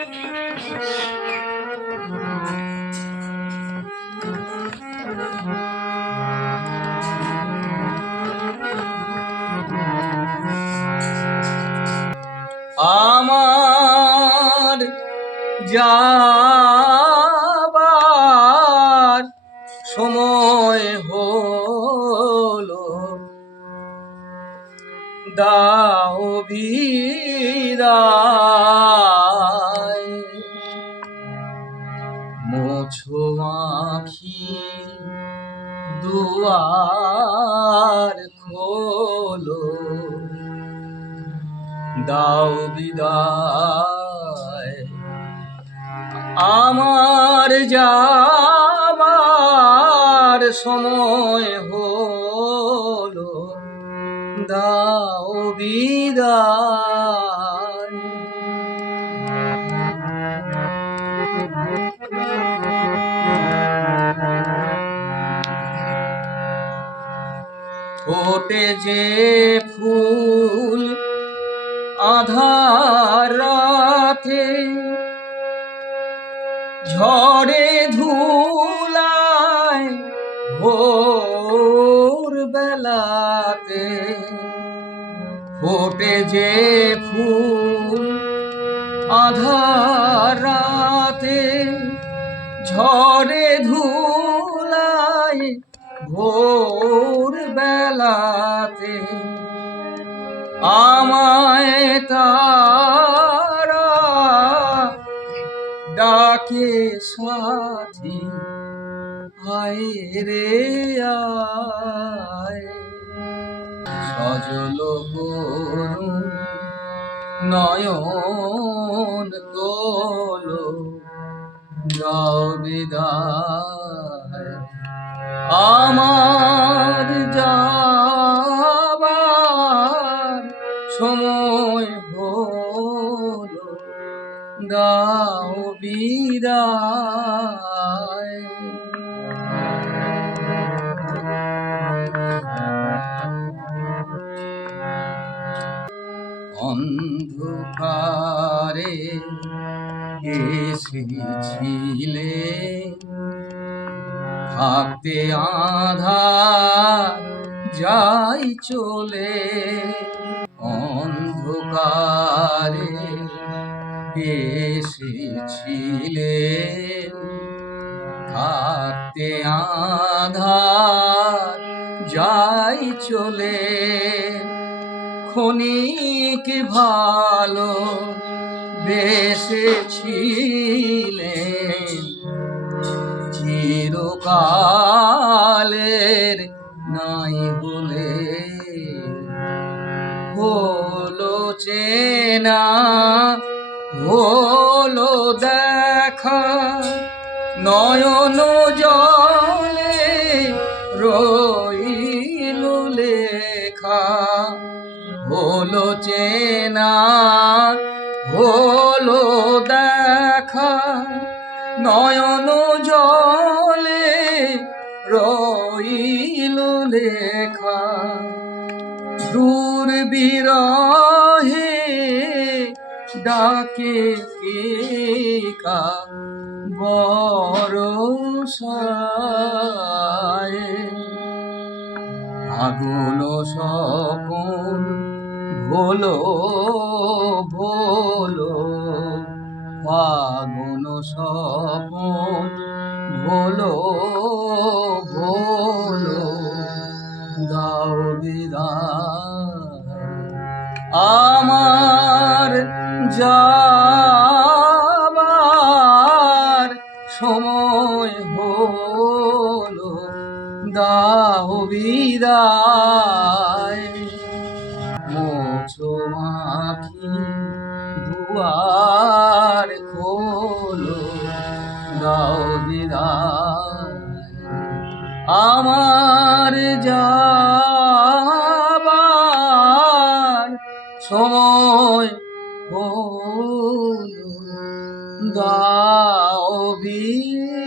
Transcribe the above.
আমার যাবার সময় হলো। দাও বিদায়। মোছো আখি দুয়ার খোলো। দাও বিদায়। আমার যাবার সময় হলো। দাও বিদায়। ফোটে যে ফুল আধার রাতে ঝড়ে ধুলায় ভোর বেলাতে। ফোটে যে ফুল আধার ভোর বেলাতে আমায় তারা ডাকে সাথী হায় রে সজল নয়ন তোলো যাও বিদায়। আমার যাবার সময় হলো। দাও বিদায়। অন্ধকারে এসেছিলে থাকতে আধার যাই চলে অন্ধকারে এসেছিলে। থাকতে আধার যাই চলে ক্ষণিক ভালো বেসেছিলেন চিরকালের নাই বলে। হলো চেনা, হলো দেখা, নয়ন জলে রইল লেখা। হলো চেনা, হলো দেখা, নয়ন লেখা দূর বিরহে ডাকে কে কা বরসায়। আগুন স্বপন ভোলো ভোলো ফাগুন স্বপন ভোলো ভোলো। দাও বিদায় আমার যাবার সময় হলো, দাও বিদায়। মোছো আখি দুয়ার খোলো, দাও বিদায়। আমার যাবার দাও বিয়ে